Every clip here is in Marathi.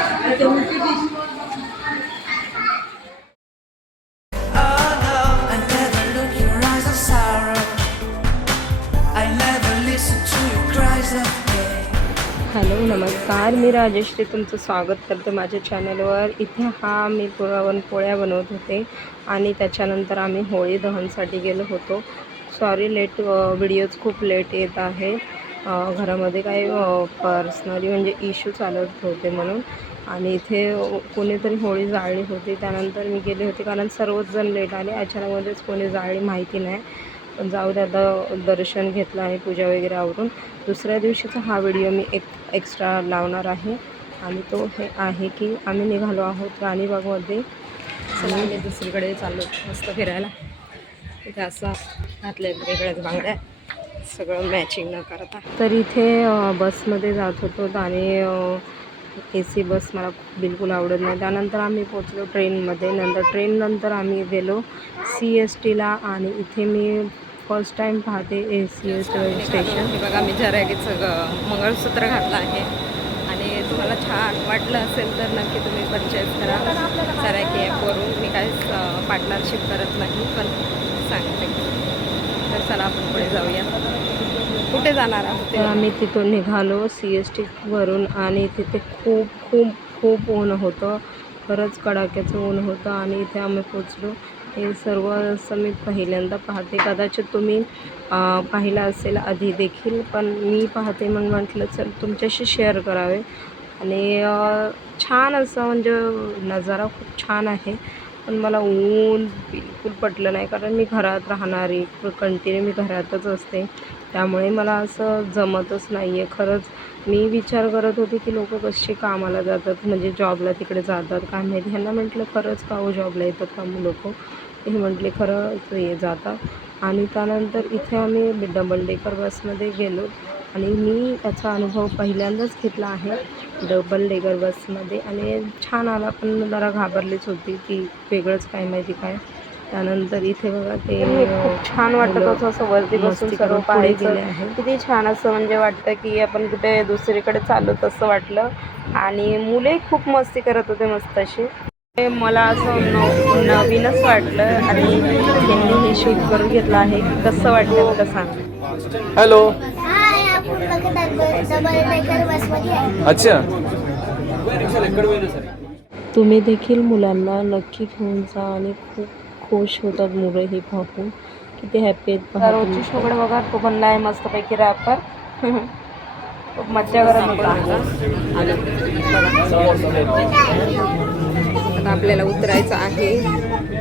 हॅलो नमस्कार, मी राजेश्री तुमचं स्वागत करते माझ्या चॅनलवर. इथे मी पुरणपोळ्या बनवत होते आणि त्याच्यानंतर आम्ही होळी दहनसाठी गेलो होतो. सॉरी लेट, व्हिडिओज खूप लेट येत आहे. घरामध्ये काही पर्सनली म्हणजे इश्यू चालत होते म्हणून. आणि इथे कोणीतरी होळी जाळली होती, त्यानंतर मी गेले होते कारण सर्वच जण लेट आले. अचानकमध्येच कोणी जाळली माहिती नाही, पण जाऊ दे, आता दर्शन घेतलं आणि पूजा वगैरे आवरून दुसऱ्या दिवशीचा हा व्हिडिओ मी एक्स्ट्रा लावणार आहे. आणि तो हे आहे की आम्ही निघालो आहोत राणीबागमध्ये. चला आम्ही दुसरीकडे चाललो मस्त फिरायला. इथे असं घातलं वेगळ्याच बांगड्या, सगळं मॅचिंग न करता. तर इथे बसमध्ये जात होतो आणि AC बस मला बिलकुल आवडत नाही. त्यानंतर आम्ही पोचलो ट्रेनमध्ये. ट्रेननंतर आम्ही गेलो CSTला आणि इथे मी फर्स्ट टाईम पाहते CS स्टेशन. बघा मी जरागीचं मंगळसूत्र घातलं आहे आणि तुम्हाला छान वाटलं असेल तर नक्की तुम्ही परचेस करा जरागी ॲपवरून. मी काहीच पार्टनरशिप करत नाही, पण सांगते. तर चला आपण पुढे जाऊया. कुठे जाणार आहोत? तर आम्ही तिथून निघालो CSTवरून आणि तिथे खूप खूप खूप ऊन होतं, खरंच कडाक्याचं ऊन होतं. आणि इथे आम्ही पोचलो. हे सर्व असं मी पहिल्यांदा पाहते. कदाचित तुम्ही पाहिलं असेल आधी देखील, पण मी पाहते मग म्हटलं चल तुमच्याशी शेअर करावे. आणि छान असं म्हणजे नजारा खूप छान आहे, पण मला ऊन बिलकुल पटलं नाही कारण मी घरात राहणारी, कंटिन्यू मी घरातच असते, त्यामुळे मला असं जमतच नाही आहे. खरंच मी विचार करत होते की लोक कशी कामाला जातात, म्हणजे जॉबला तिकडे जातात काय माहिती. ह्यांना म्हटलं खरंच का हो जॉबला येतात का लोक? हे म्हटले खरंच हे जातात. आणि त्यानंतर इथे आम्ही डबल डेकर बसमध्ये गेलो आणि मी त्याचा अनुभव पहिल्यांदाच घेतला आहे डबल डेकर बसमध्ये आणि छान आला, पण जरा घाबरलीच होती की वेगळंच काय माहिती काय. त्यानंतर इथे बघा ते खूप छान वाटत होतं असं वरती बसून सर्व पाहायचं. किती छान असं म्हणजे वाटतं की आपण कुठे दुसरीकडे चाललो तसं वाटलं. आणि मुले खूप मस्ती करत होते मस्त अशी. मला असं नवीनच वाटलं आणि त्यांनी हे शूट करून घेतलं आहे. कसं वाटतं बघा सांग. हॅलो. अच्छा. तुम्ही देखील मुलांना नक्की घेऊन जा आणि खूप खुश होतात मुलं हे पाहून. किती हॅपी आहेत पहा. रोजची शोकडे बघा, तो बनला आहे मस्तपैकी रॅपर. खूप मज्जा करत होता. आता आपल्याला उतरायचं आहे.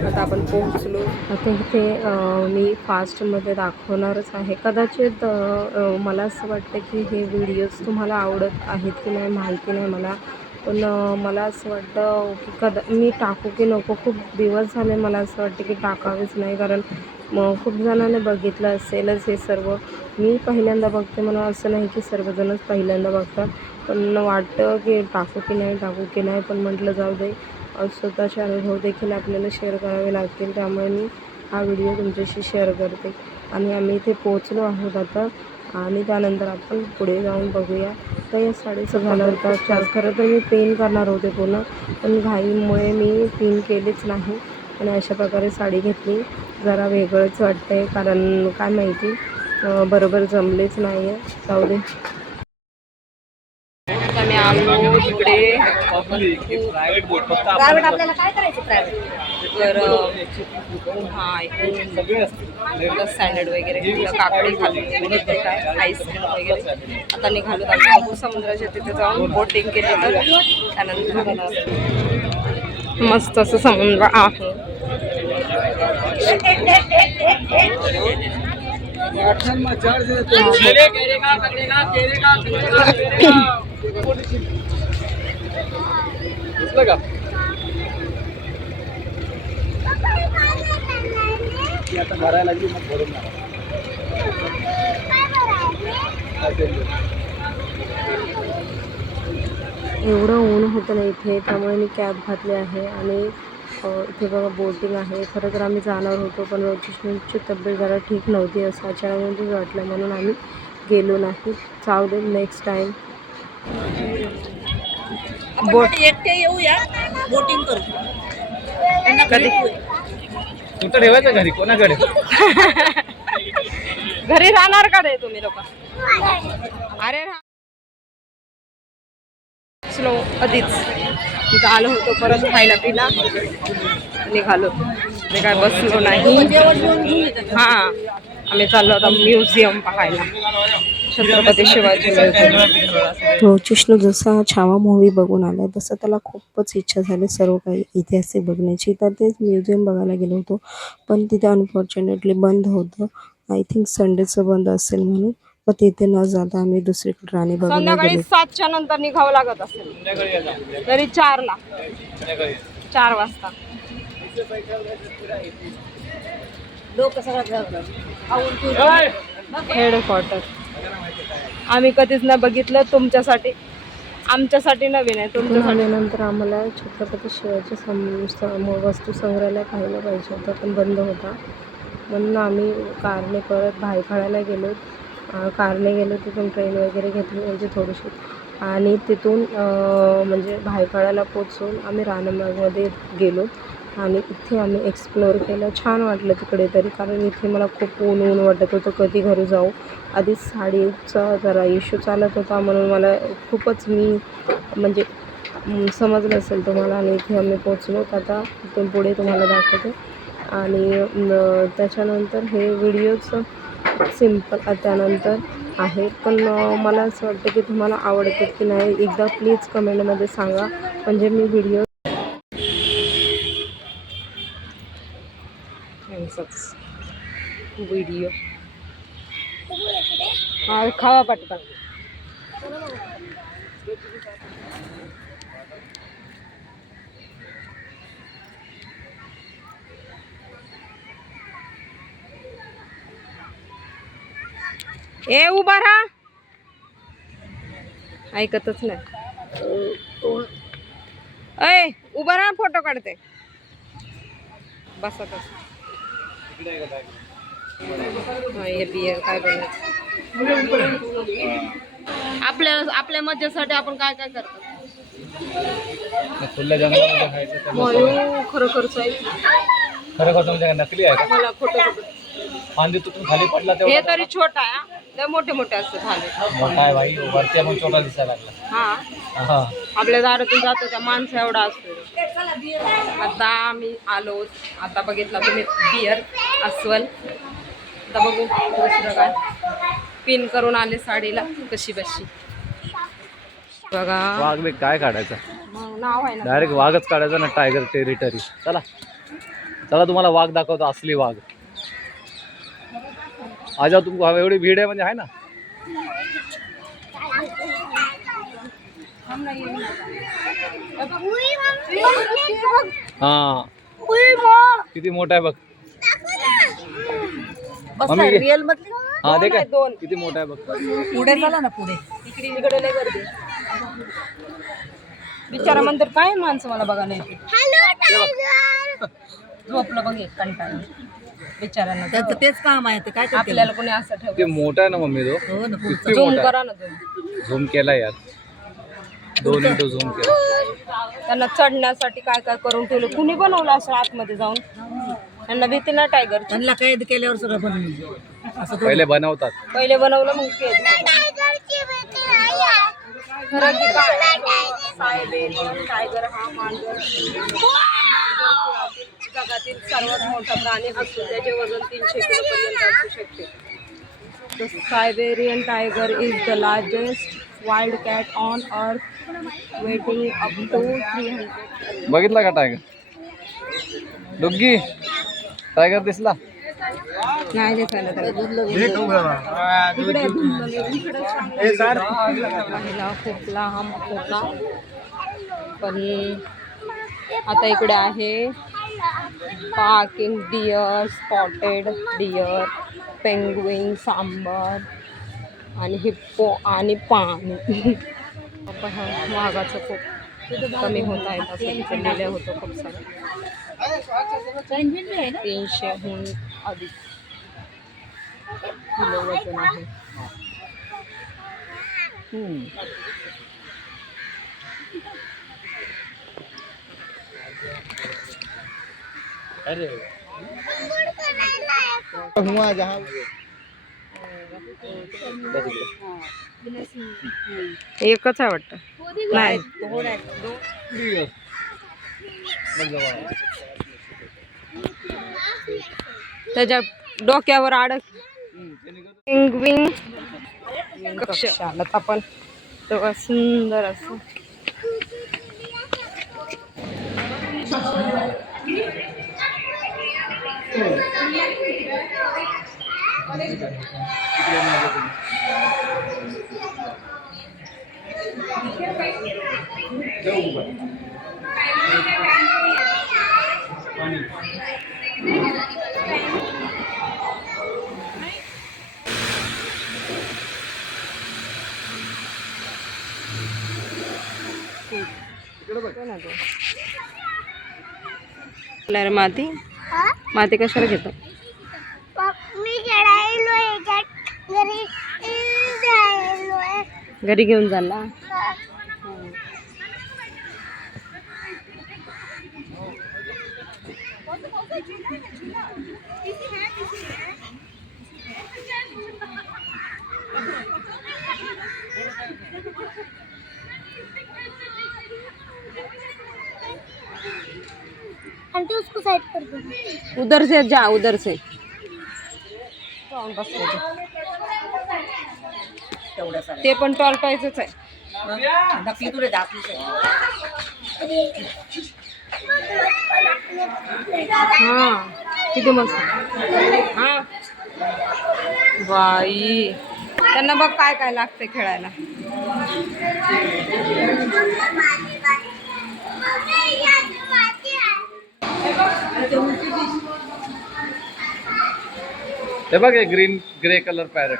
आता आपण पोहोचलो. आता इथे मी फास्टमध्ये दाखवणारच आहे. कदाचित मला असं वाटतं की हे व्हिडिओज तुम्हाला आवडत आहेत की नाही माहिती नाही मला, पण मला असं वाटतं की मी टाकू की नको. खूप दिवस झाले मला असं वाटतं की टाकावेच नाही, कारण खूप जणांनी बघितलं असेलच हे सर्व. मी पहिल्यांदा बघते म्हणून असं नाही की सर्वजणच पहिल्यांदा बघतात, पण वाटतं की टाकू की नाही, पण म्हटलं जाऊ दे, स्वतःचे अनुभव देखील आपल्याला शेअर करावे लागतील, त्यामुळे मी हा व्हिडिओ तुमच्याशी शेअर करते. आणि आम्ही इथे पोचलो आहोत आता आणि त्यानंतर आपण पुढे जाऊन बघूया. तर या साडीचं झालं होतं. खरं तर मी पिन करणार होते पूर्ण, पण घाईमुळे मी पिन केलीच नाही आणि अशा प्रकारे साडी घेतली. जरा वेगळंच वाटतं आहे कारण काय माहिती बरोबर जमलेच नाही आहे. जाऊ दे. आम्ही आलो इकडे. प्रायव्हेट आपल्याला काय करायचं प्रायव्हेट? तर प्लस सॅलड वगैरे घेतलं, काकडी खाल्ली, काय आईस्क्रीम वगैरे. आता निघालो आम्ही समुद्राच्या तिथे जाऊन बोटिंग केली. तर त्यानंतर मस्त असं समुद्र आहे. आता भरायला लागली मग भरून एवढं ऊन होतं ना इथे, त्यामुळे मी कॅब घातली आहे. आणि इथे बघा बोटिंग आहे. खरं तर आम्ही जाणार होतो, पण रोजिष्णूची तब्येत जरा ठीक नव्हती असं अचानकच वाटलं म्हणून आम्ही गेलो नाही. जाऊ दे, नेक्स्ट टाईम. बोट एकटे येऊया बोटिंग करू कधी कुठं ठेवायचं घरी कोणाकडे? घरी राहणार का रे तुम्ही लोक? अरे स्लो आधीच तिथं आलो होतो, परत खायला पिला निघालो. ते काय बसलो नाही. हा आम्ही चाललो आता म्युझियम पाहायला, छत्रपती शिवाजी म्युझियम. रोचेशनं जसा छावा मूवी बघून आला तसं त्याला खूपच इच्छा झाली सर्व काही ऐतिहासिक बघण्याची, तर तेच म्युझियम बघायला गेलो होतो. पण तिथे अनफॉर्च्युनेटली बंद होतं. आय थिंक संडेचं बंद असेल म्हणून. पण तिथे न जाता आम्ही दुसरीकडे राणी बघायला संध्याकाळी गेलो. 7च्या नंतर निघावं लागत असेल, तरी 4ला 4 वाजता. लोक सगळं हेडक्वार्टर आम्ही कधीच नाही बघितलं. तुमच्यासाठी आमच्यासाठी नवीन आहे. तुमच्यासाठी नंतर आम्हाला छत्रपती शिवाजी वस्तू संग्रहालय पाहायला पाहिजे होतं, पण बंद होता. म्हणून आम्ही कारने परत भायखळ्याला गेलो. कारने गेलो, तिथून ट्रेन वगैरे घेतली म्हणजे थोडीशी, आणि तिथून म्हणजे भायखळ्याला पोचून आम्ही राणीबागमध्ये गेलो आणि इथे आम्ही एक्सप्लोअर केलं. छान वाटलं तिकडे तरी, कारण इथे मला खूप ऊन वाटत होतं, कधी घरी जाऊ. आधीच साडीचा जरा इश्यू चालत होता, म्हणून मला खूपच म्हणजे समजलं असेल तुम्हाला. आणि इथे आम्ही पोचलो. आता इथून पुढे तुम्हाला दाखवते. आणि त्याच्यानंतर हे व्हिडिओच सिम्पल त्यानंतर आहे, पण मला असं वाटतं की तुम्हाला आवडतात की नाही एकदा प्लीज कमेंटमध्ये सांगा, म्हणजे मी व्हिडिओ खावा पटकन. ए उभा राहा, ऐकतच नाही. ऐ उभा राहा, फोटो काढते. बसतच हे बियर काय बनवायचं आपल्या मजेसाठी आपण काय काय करतो. खुल्या जंगलामध्ये खायचं खरोखरच आहे. खरं कसं म्हणजे नकली आहे का? मला खोटं फांदी तुटून खाली पडला हे तेव्हा तरी छोटा आहे, लय मोठे मोठे असते झाले. मोठा आहे भाई, वरती पण छोटा दिसायला लागला. हा हा आपल्या दारातून जातो त्या माणसं एवढा असतो. आता आम्ही आलो, आता बघितला तुम्ही बियर अस्वल. आता बघू दुसरं काय. पिन करून आले साडीला कशी बशी बघा. वाघ बी काय काढायचा, मग नाव आहे ना डायरेक्ट वाघच काढायचा ना, टायगर टेरिटरी. चला चला तुम्हाला वाघ दाखवतो, असली वाघ. आज तुमको एवढी भीड़ आहे म्हणजे आहे ना. हा किती मोठा आहे बघ. मम्मी रिअल मधली हा दे काय, दोन. किती मोठा आहे बघ. पुढे चला ना पुढे. इकडे लय गर्दी. बिचारा मंदिर काय माणसं मला बघायला येते. झोपलं बघ एक कंटाळा बिचाऱ्यांना. त्यांचं तेच काम आहे ते काय करतील? आपल्याला कोणी असं ते ठेवलं. मोठा आहे ना मम्मी, तो हो ना, किती झूम मोठा करा आहे. ना तुम्ही. झूम केला यार, 2 मिनिटं झूम केला. त्यांना चढण्यासाठी काय काय करून ठेवलं. कुणी बनवलं असं आतमध्ये जाऊन? त्यांना भीती ना टायगर. त्यांना कैद केल्यावर सगळं बनवून असं पहिले बनवतात. पहिले बनवलं मग केलं. खरं की काय सायबेरियन टायगर हा मांजर जगातील सर्वात मोठा प्राणी असून त्याचे वजन 300 किलो पर्यंत असू शकते. The Siberian tiger is the largest wild cat on earth, weighing up to 300. बघितला का टायगर? डुग्गी टायगर दिसला? नाही दिसायला त्याला. इकडे पहिला खूप लांब होता, पण आता इकडे आहे barking deer, spotted deer, penguin, sambar आणि हिप्पो आणि पाणी. वाघाचं खूप कमी होत आहे असं तिथे लिहिलं होतं खूप सारं. 300हून अधिक किलो वजन आहे. एकच आहे वाटतं. नाही त्याच्या डोक्यावर अडक विंग कक्ष आलात आपण तेव्हा सुंदर असं. माती माती कशाला घेतो? घरी घेऊन झाला. आंटी उसको साइड कर दो. उधर से जा, उधर से. ते पण टॉर्टायचंच आहे. नकली तुला दाखलीच आहे. हा किती मस्त. हा बाई त्यांना बघ काय काय लागतंय खेळायला. हे बघ ग्रीन ग्रे कलर पॅरेट.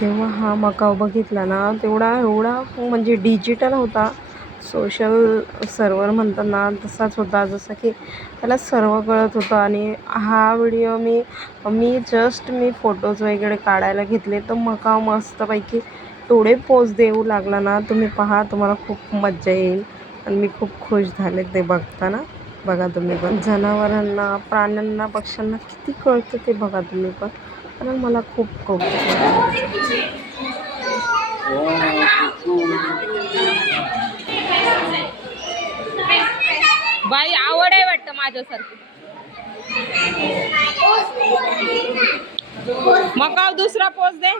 जेव्हा हा मकाव बघितला ना तेवढा एवढा म्हणजे डिजिटल होता. सोशल सर्वर म्हणतात ना तसाच होता, जसं की त्याला सर्व कळत होतं. आणि हा व्हिडिओ मी फोटोज वगैरे काढायला घेतले तर मकाव मस्तपैकी थोडे पोज देऊ लागला ना. तुम्ही पहा, तुम्हाला खूप मज्जा येईल. आणि मी खूप खुश झाले ते बघताना. बघा तुम्ही पण जनावरांना, प्राण्यांना, पक्ष्यांना किती कळतं ते बघा तुम्ही पण. कारण मला खूप बाई आवड आहे वाटतं माझ्यासारखी. मकाव दुसरा पोच दे.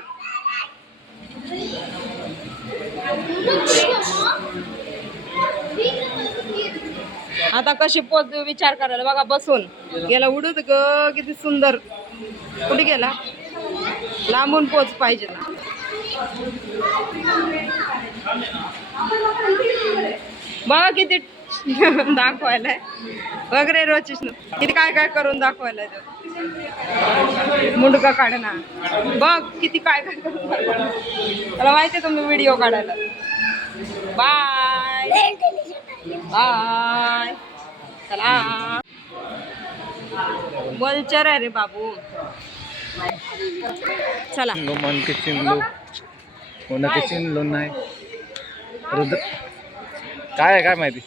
आता कशी पोच देऊ विचार करायला. बघा बसून गेला उडत ग, किती सुंदर. कुठे गेला? लांबून पोच पाहिजे ना. बघा किती दाखवायलाय वगैरे रोचीस किती काय काय करून दाखवायलाय. मुंडका काढना बघ किती काय काय करून दाखवायला. मला माहिती आहे तुम्ही व्हिडिओ काढायला. Bye bye. चला बोलचर आहे रे बाबू. चला मन के चिनलो कोणा के चिनलो नाही. रुद्र काय आहे काय माहिती.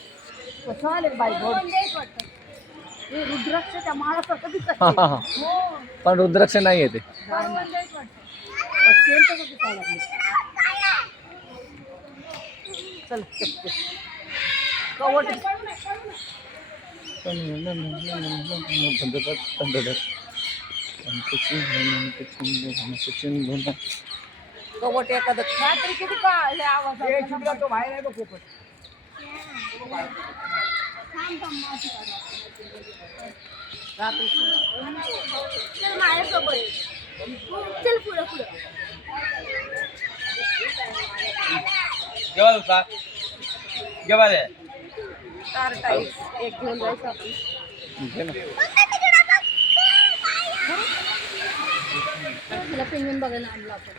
पण रुद्राक्ष नाही येते. चल कवट एखादं रात्री किती का हे आवाज तो बाहेर आहे बघ पोपट. रात्री चल माझ्यासोबत. चल पुढं पुढं. टार्टाईस एक घेऊन जायचं आपण. त्याला पेंगुइन बघायला आणलं आपण.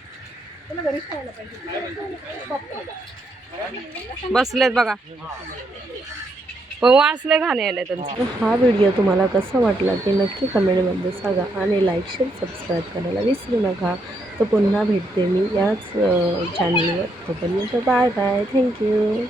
त्याला घरीच खायला पाहिजे. बसलेत बघा. पण वाचले खाणे आले त्यांचं. हा व्हिडिओ तुम्हाला कसा वाटला ते नक्की कमेंटमध्ये सांगा आणि लाईक शेअर सबस्क्राईब करायला विसरू नका. तर पुन्हा भेटते मी याच चॅनलवर. तोपर्यंत बाय बाय. थँक्यू.